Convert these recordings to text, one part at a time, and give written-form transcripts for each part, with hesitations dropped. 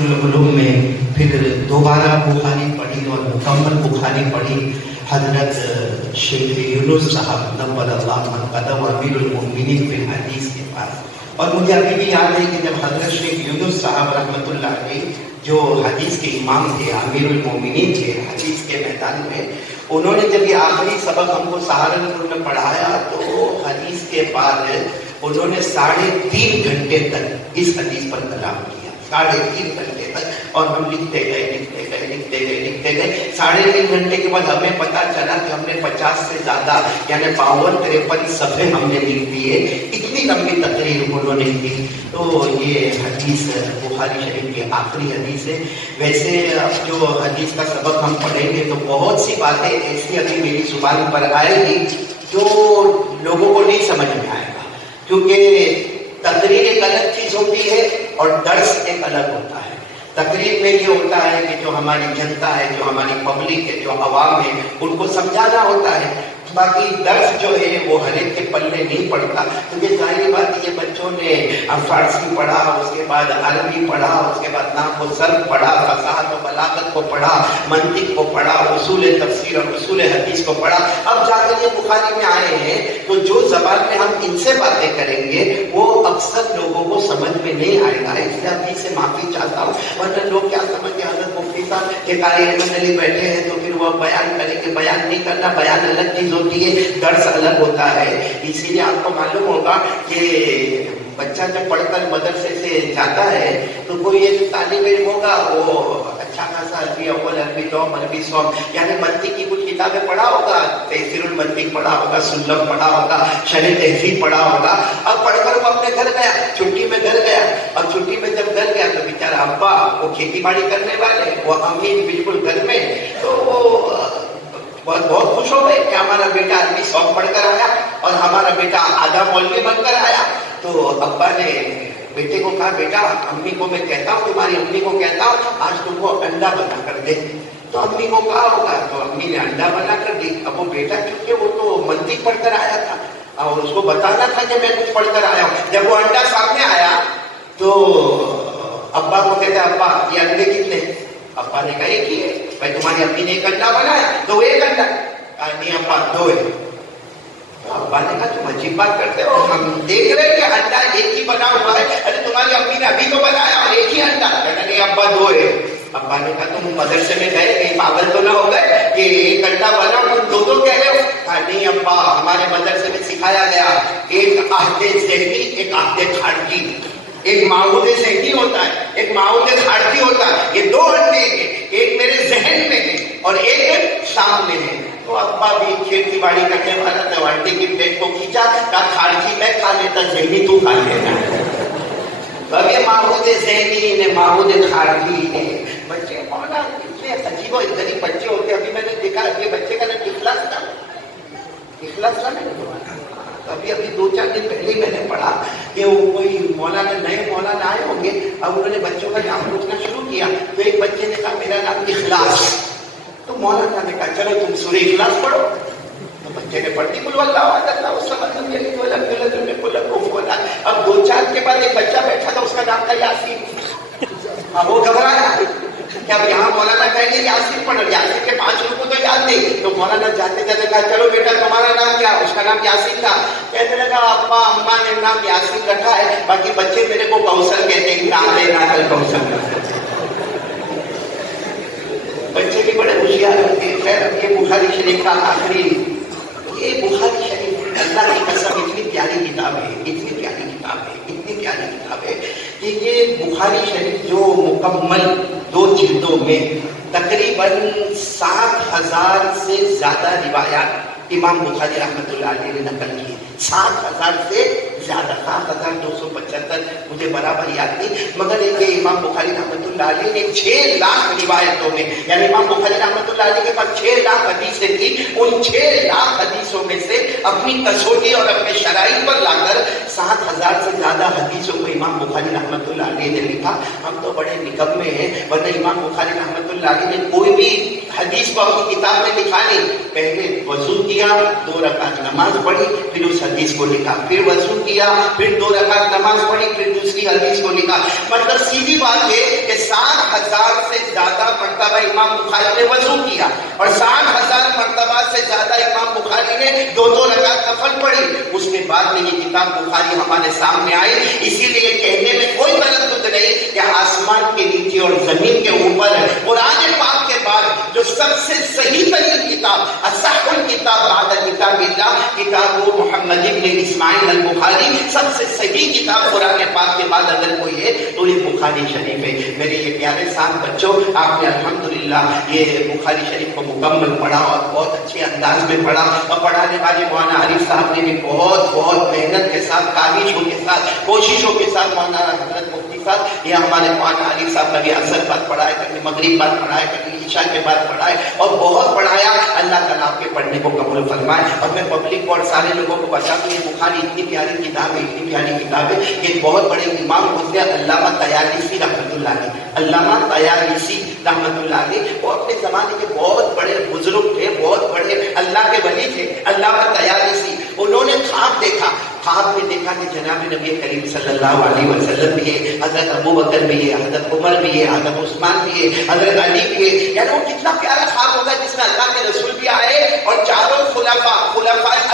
علوم میں پھر دوبارہ بخاری پڑھی اور مکمل بخاری پڑھی حضرت شیخ یونس صاحب نور اللہ قدم امیر المؤمنین فی الحدیث کے پاس. اور مجھے ابھی بھی یاد ہے کہ جب حضرت شیخ یونس صاحب رحمۃ اللہ علیہ جو حدیث کے امام تھے، امیر المؤمنین تھے حدیث کے میدان میں، انہوں نے جب یہ آخری سبق ہم کو سہارنپور میں پڑھایا تو حدیث کے بعد انہوں نے 3.5 گھنٹے تک اس حدیث پر کلام کیا، 3.5 گھنٹے تک. اور ہم لکھتے گئے 3.5 گھنٹے کے بعد ہمیں پتا چلا کہ ہم نے 50 سے زیادہ یعنی 52-53 صفحے ہم نے لکھ دیے. اتنی لمبی تقریر انہوں نے کی. تو یہ حدیث بخاری شریف کی آخری حدیث ہے. ویسے اب جو حدیث کا سبق ہم پڑھیں گے تو بہت سی باتیں ایسی ابھی میری زبان پر آئے گی جو لوگوں کو نہیں سمجھ میں آئے گا، کیونکہ تقریر ایک الگ چیز ہوتی ہے اور درس ایک الگ ہوتا ہے. تقریر میں یہ ہوتا ہے کہ جو ہماری جنتا ہے، جو ہماری پبلک ہے، جو عوام ہے، ان کو سمجھانا ہوتا ہے. باقی درس جو ہے وہ ہر ایک کے پلے نہیں پڑتا. کیونکہ ظاہری بات یہ بچوں نے فارسی پڑھا، اس کے بعد عربی پڑھا، اس کے بعد نحو و صرف پڑھا، فصاحت و بلاغت کو پڑھا، منطق کو پڑھا، اصول تفسیر اور اصول حدیث کو پڑھا. اب جا کر یہ بخاری میں آئے ہیں تو جو زبان میں ہم ان سے باتیں کریں گے وہ اکثر لوگوں کو سمجھ میں نہیں آئے گا. اس لیے ابھی سے معافی چاہتا ہوں، ورنہ لوگ کیا سمجھ کے حضرت مفتی صاحب کے قاری احمد علی بیٹھے ہیں تو پھر وہ بیان کریں گے. بیان نہیں کرنا، بیان الگ چیز ہوتی ہے، درس الگ ہوتا ہے. اسی لیے آپ کو معلوم ہوگا کہ بچہ جب پڑھ کر مدرسے سے جاتا ہے تو کوئی ایک طالب علم ہوگا وہ اچھا خاصا عربی اول، عربی دوم، عربی سوم یعنی منطق کی کچھ کتابیں پڑھا ہوگا، تفسیر المنطق پڑھا ہوگا، سلم پڑھا ہوگا، شرح تہذیب پڑھا ہوگا. اب پڑھ کر وہ اپنے گھر گیا، چھٹی میں گھر گیا. اور چھٹی میں جب گھر گیا تو بیچارہ ابا وہ کھیتی باڑی کرنے والے، وہ امی بالکل گھر میں، تو وہ بہت خوش ہو گئے کہ ہمارا بیٹا عربی سوم پڑھ کر آیا اور ہمارا بیٹا آدھا مولوی بن کر آیا. تو ابا نے بیٹے کو کہا بیٹا امی کو میں کہتا ہوں، تمہاری امی کو کہتا ہوں آج تم کو انڈا بنا کر دے. تو امی کو کہا ہوگا تو امی نے انڈا بنا کر دی. اب وہ بیٹا کیونکہ وہ تو منطق پڑھ کر آیا تھا اور اس کو بتانا تھا کہ میں کچھ پڑھ کر آیا ہوں. جب وہ انڈا سامنے آیا تو ابا کو کہتا ہے ابا یہ انڈے کتنے؟ ابا نے کہا ایک ہی ہے. بھائی تمہاری امی نے ایک انڈا بنایا تو ایک انڈا. نہیں ابا 2 ہے. ابا نے کہا تم عجیب بات کرتے ہو، ہم دیکھ رہے ہیں کہ انڈا ایک ہی بنا ہوا ہے. ارے تمہاری امی نے ابھی تو بنایا اور ایک ہی انڈا. کہتا نہیں ابا 2 ہے. ابا نے کہا تم مدرسے میں گئے کہیں پاگل تو نہ ہو گئے کہ ایک انڈا بنا تم 2 کہہ رہے ہو؟ نہیں ابا ہمارے مدرسے میں سکھایا گیا ایک عہد ذہنی، ایک عہد خارجی. ایک معہود ذہنی ہوتا ہے، ایک معہود خارجی ہوتا ہے. یہ 2 انڈے ہیں، ایک میرے ذہن میں ہے اور ایک سامنے ہے. تو ابا بھی کھیتی باڑی کرنے والا تھا، انڈے کی پلیٹ کو کھینچا، کہا خارجی میں کھا لیتا، ذہنی تو کھا لینا. اب یہ معہود ذہنی نے معہود خارجی نے بچے مولا اتنے عجیب و غریب بچے ہوتے. ابھی میں نے دیکھا یہ بچے کا نام اخلاص تھا، اخلاص تھا. ابھی 2-4 دن پہلے میں نے پڑھا کہ وہ کوئی مولانا نئے مولانا آئے ہوں گے. اب انہوں نے بچوں کا نام پوچھنا شروع کیا تو ایک بچے نے کہا میرا نام اخلاص. تو مولانا نے کہا چلو تم سورہ اخلاص پڑھو. تو بچے نے پڑھ دی قل واللہ احد اللہ الصمد لم یلد ولم یولد ولم یکن له کفوا احد. اب 2-4 کے بعد ایک بچہ بیٹھا تھا، اس کا نام تھا یاسین. اب وہ گھبرایا کہ اب یہاں مولانا کہیں گے یاسین پڑھو، یاسین کے 5 رکوع تو یاد نہیں. تو مولانا جاتے جاتے کہا چلو بیٹا تمہارا نام کیا؟ اس کا نام یاسین تھا. کہنے لگا ابا اماں نے نام یاسین رکھا ہے، باقی بچے میرے کو کوثر کہتے ہیں، نام لینا کل کوثر. بچے بھی بڑے ہوشیار ہوتے ہیں. خیر یہ بخاری شریف کا آخری، یہ بخاری شریف اللہ کی قسم اتنی پیاری کتاب ہے، اتنی پیاری کتاب ہے، اتنی پیاری کتاب ہے کہ یہ بخاری شریف جو مکمل 2 جلدوں میں تقریباً 7,000 سے زیادہ روایات امام بخاری رحمۃ اللہ علیہ نے نقل کی. 7,000 سے زیادہ، 7,275 مجھے برابر یاد نہیں، مگر یہ امام بخاری رحمۃ اللہ علیہ نے 6 لاکھ روایتوں میں، یعنی امام بخاری رحمۃ اللہ علیہ کے پاس 6 لاکھ حدیثیں تھی. ان 6 لاکھ حدیثوں میں سے اپنی کسوٹی اور اپنے شرائط پر لا کر 7,000 سے زیادہ حدیثوں کو امام بخاری رحمۃ اللہ علیہ نے لکھا. ہم تو بڑے نکمے ہیں، ورنہ امام بخاری رحمۃ اللہ علیہ نے کوئی بھی حدیث کو اپنی کتاب میں لکھا نہیں. پہلے وضو کیا، 2 رکعت نماز پڑھی، پھر اس حدیث کو لکھا، پھر وضو کیا، پھر 2 رکعت نماز پڑھی، پھر دوسری حدیث کو لکھا. مطلب سیدھی بات ہے کہ 7 60,000 سے زیادہ مرتبہ امام بخاری نے وضو کیا اور 60,000 مرتبہ سے زیادہ امام بخاری نے 2 رکعت نفل پڑھی. اس کے بعد میں یہ کتاب بخاری ہمارے سامنے آئی. اسی لیے کہنے میں کوئی تردد نہیں کہ آسمان کے نیچے اور زمین کے اوپر قرآن پاک کے بعد جو سب سے صحیح ترین کتاب، اصح الکتاب بعد کتاب اللہ، کتاب محمد ابن اسماعیل البخاری، سب سے صحیح کتاب قرآن پاک کے بعد اگر کوئی ہے تو یہ بخاری شریف ہے. میرے یہ پیارے ساتھ بچوں، آپ نے الحمدللہ یہ بخاری شریف کو مکمل پڑھا اور بہت اچھے انداز میں پڑھا. اور پڑھانے والے مولانا عارف صاحب نے بھی بہت محنت کے ساتھ، کاوشوں کے ساتھ، کوششوں کے ساتھ، مولانا حضرت مفتی صاحب یہ ہمارے مولانا عارف صاحب کبھی اثر بعد پڑھائے، کبھی مغرب بعد پڑھائے، کبھی عشاء کے بعد پڑھائے اور بہت پڑھایا. اللہ تعالیٰ آپ کے پڑھنے کو قبول فرمائے. اور میں پبلک کو اور سارے لوگوں کو بتا دوں یہ بخاری اتنی پیاری کتاب ہے، اتنی پیاری کتاب ہے کہ بہت بڑے امام گزرے علامہ طیالسی رحمۃ اللہ علیہ، علامہ طیالسی رحمۃ اللہ علیہ، وہ اپنے زمانے کے بہت بڑے بزرگ تھے، بہت بڑے اللہ کے ولی تھے. علامہ طیالسی انہوں نے خواب دیکھا، خواب میں دیکھا کہ جناب نبی کریم صلی اللہ علیہ وسلم بھی ہے، حضرت ابو بکر بھی ہے، حضرت عمر بھی ہے، حضرت عثمان بھی ہے، حضرت علی بھی ہے. یعنی وہ کتنا پیارا خواب ہوگا جس میں اللہ کے رسول بھی آئے اور چاروں خلفاء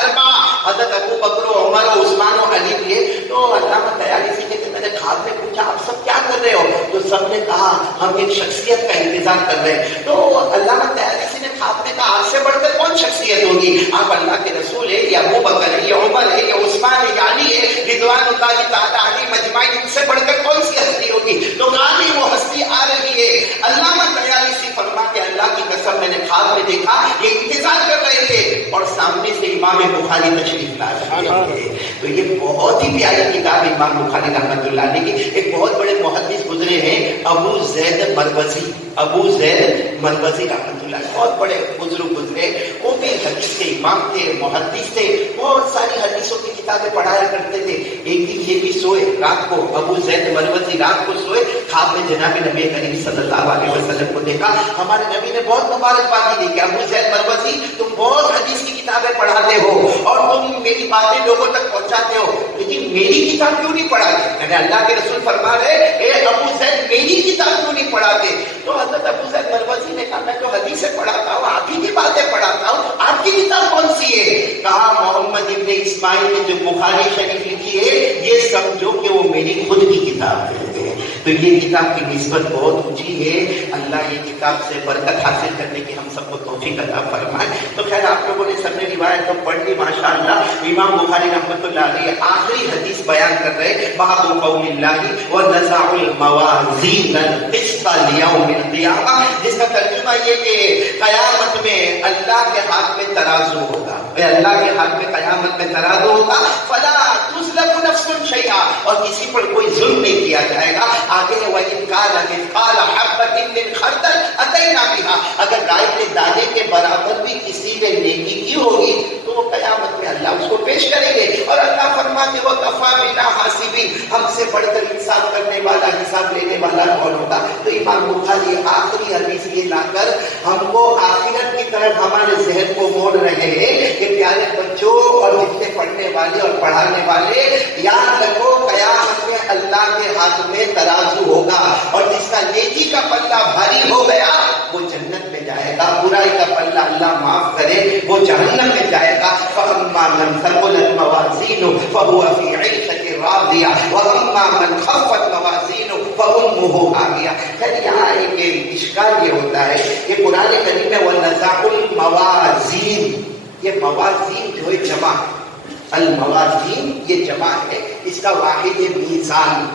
اربعہ حضرت ابو بکر و عمر و عثمان و علی بھی ہے. تو علامہ طیالسی کے میں نے خواب میں پوچھا آپ سب کیا کر رہے ہو؟ تو سب نے کہا ہم ایک شخصیت کا انتظار کر رہے ہیں. تو علامہ طیالسی نے خواب میں کہا آپ سے بڑھ کر کون شخصیت ہوگی؟ آپ اللہ کے رسول ہے یا ابو بکر ہے یا عمر ہے یا عثمان ہے یا علی ہے رضوان اللہ تعالی علیہم اجمعین، ان سے بڑھ کر کون سی ہستی ہوگی؟ تو کہا نہیں وہ ہستی آ رہی ہے. علامہ طیالسی فرما کہ اللہ کی قسم میں نے خواب میں دیکھا یہ انتظار کر رہے تھے اور سامنے سے امام بخاری تشریف لا رہے تھے. تو یہ بہت ہی پیاری کتاب امام بخاری رحمۃ اللہ علیہ کی. ایک بہت بڑے محدث گزرے ہیں ابو زید مروزی، ابو زید مروزی رحمۃ اللہ، بہت بڑے بزرگ گزرے. وہ بھی حدیث کے امام تھے، محدث تھے، بہت ساری حدیثوں کی کتابیں پڑھایا کرتے تھے. ایک دن یہ بھی سوئے رات کو، ابو زید مروزی رات کو سوئے، خواب میں جناب نبی کریم صلی اللہ علیہ وسلم کو دیکھا. ہمارے نبی نے بہت مبارکبادی دی کہ ابو زید مروزی تم بہت حدیث کی کتابیں پڑھاتے ہو اور تم میری باتیں لوگوں تک پہنچاتے ہو، لیکن میری کتاب کیوں نہیں پڑھاتے؟ یعنی اللہ کے رسول فرما رہے اے ابو زید میری کتاب کیوں نہیں پڑھاتے؟ تو حضرت ابو زید مروزی نے کہا میں تو حدیثیں پڑھاتا ہوں، آپ ہی کی باتیں پڑھاتا ہوں، آپ کی کتاب کون سی ہے؟ کہا محمد ابن اسماعیل نے جو بخاری شریف لکھی ہے یہ سمجھو کہ وہ میری خود کی کتاب ہے. تو یہ کتاب کی نسبت بہت اونچی ہے. اللہ یہ کتاب سے برکت حاصل کرنے کی ہم سب کو توفیق عطا فرمائے. تو خیر آپ لوگوں نے سب نے روایت تو پڑھ لی ماشاء اللہ. امام بخاری رحمۃ اللہ علیہ آخری حدیث بیان کر رہے باب قول اللہ ونزع الموازین القسط لیوم القیامہ، جس کا ترجمہ یہ کہ قیامت میں اللہ کے ہاتھ میں ترازو ہوگا، اللہ کے ہاتھ میں قیامت میں ترازو ہوگا. فلا تظلم نفس شیئا، اور کسی پر کوئی ظلم نہیں کیا جائے گا. آگے وَإِنْ كَانَ مِثْقَالَ حَبَّةٍ مِّنْ خَرْدَلٍ أَتَيْنَا بِهَا، اگر رائے کے دانے کے برابر بھی کسی نے نیکی کی ہوگی تو وہ قیامت میں اللہ اس کو پیش کریں گے. اور اللہ فرماتے وہ کفا بنا حاسبین، ہم سے بڑھ کر انصاف کرنے والا، حساب لینے والا کون ہوگا؟ تو امام بخاری آخری حدیث یہ لا کر ہم کو آخرت کی طرف ہمارے ذہن کو موڑ رہے ہیں کہ پیارے بچوں اور جتنے پڑھنے والے اور پڑھانے والے یاد رکھو قیامت میں اللہ کے ہاتھ میں ترازو ہوگا اور جس کا نیکی کا پلہ بھاری ہو گیا وہ جنت میں جائے گا، برائی کا پلہ اللہ معاف کرے وہ جہنم میں جائے گا. فَأَمَّا مَنْ ثَقُلَتْ مَوَازِينُهُ فَهُوَ فِي عِيشَةٍ رَاضِيَةٍ وَأَمَّا مَنْ خَفَّتْ مَوَازِينُهُ فَأُمُّهُ هَاوِيَةٌ. پھر یہاں ایک اشکال یہ ہوتا ہے کہ قرآن کریم میں وَنَزَعُ الْمَوَازِينَ، یہ موازین جو ہے جمع، الموازین یہ جمع ہے، اس کا واحد ہے میزان.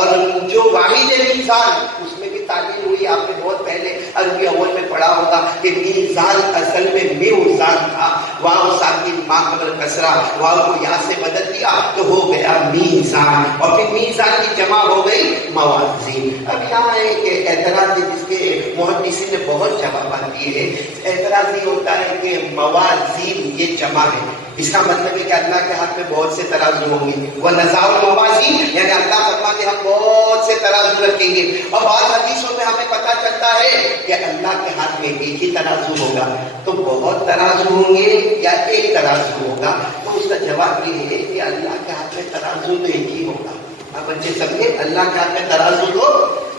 اور جو واحد میزان اس میں بھی تعلیم ہوئی، آپ نے بہت پہلے عربی اول میں پڑھا ہوگا کہ میزان اصل میں میوزان تھا، واو ساکن ما قبل کسرہ، واو کو یا سے بدل دیا تو ہو گیا میزان، اور پھر میزان کی جمع ہو گئی موازین. اب یہاں ایک اعتراض ہے جس کے محدثین نے بہت جوابات دیے ہیں. اعتراض یہ ہوتا ہے کہ موازین یہ جمع ہے، اس کا مطلب ہے کہ اللہ کے ہاتھ میں بہت سے ترازو ہوں گے. وَنَزَعُ الْمَوَازِينَ یعنی اللہ فرماتے ہم بہت سے ترازو رکھیں گے. اور بعض حدیثوں میں ہمیں پتہ چلتا ہے کہ اللہ کے ہاتھ میں ایک ہی ترازو ہوگا. تو بہت ترازو ہوں گے یا ایک ترازو ہوگا؟ تو اس کا جواب یہ ہے کہ اللہ کے ہاتھ میں ترازو تو ایک ہی ہوگا. آپ بچے سمجھے، اللہ کے ہاتھ میں ترازو تو